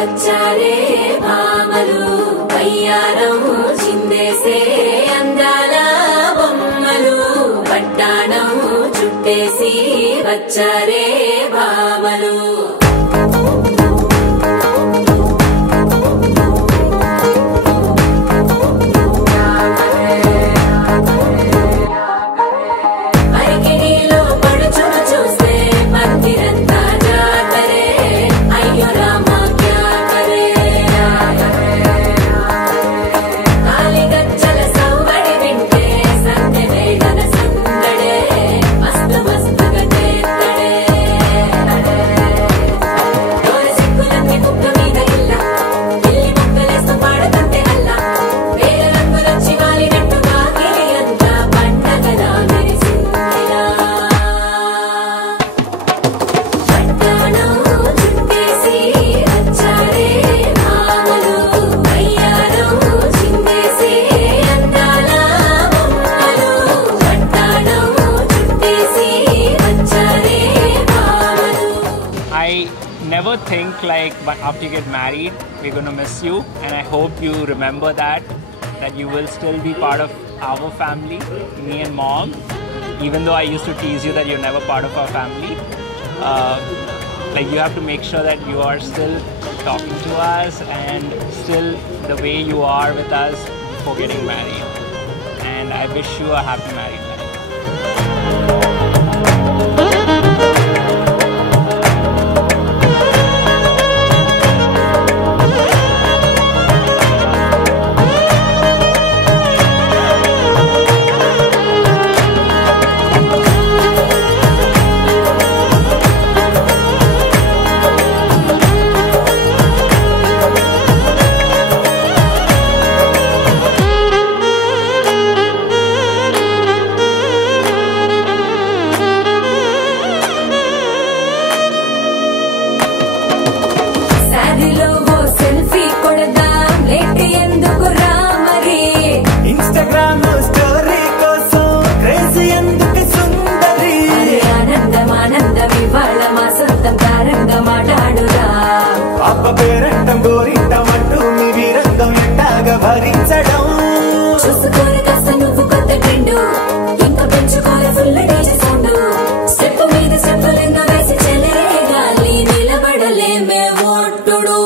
వచ్చారే భామలు వయ్యారం చిందేసే అందాల బొమ్మలు పట్టాణం చుట్టేసి వచ్చారే భామలు Never think like after you get married we're going to miss you, and I hope you remember that you will still be part of our family, me and mom, even though I used to tease you that you're never part of our family. Like you have to make sure that you are still talking to us and still the way you are with us before getting married, and I wish you a happy married life. చూసుకోరు కాస్త నువ్వు కొత్త trend ఇంకా పెంచుకోరు full డేజీ sound step మీద స్టెప్పులెన్నో వేసి చెలరే గాలి నిలబడలేమే ఒట్టుడు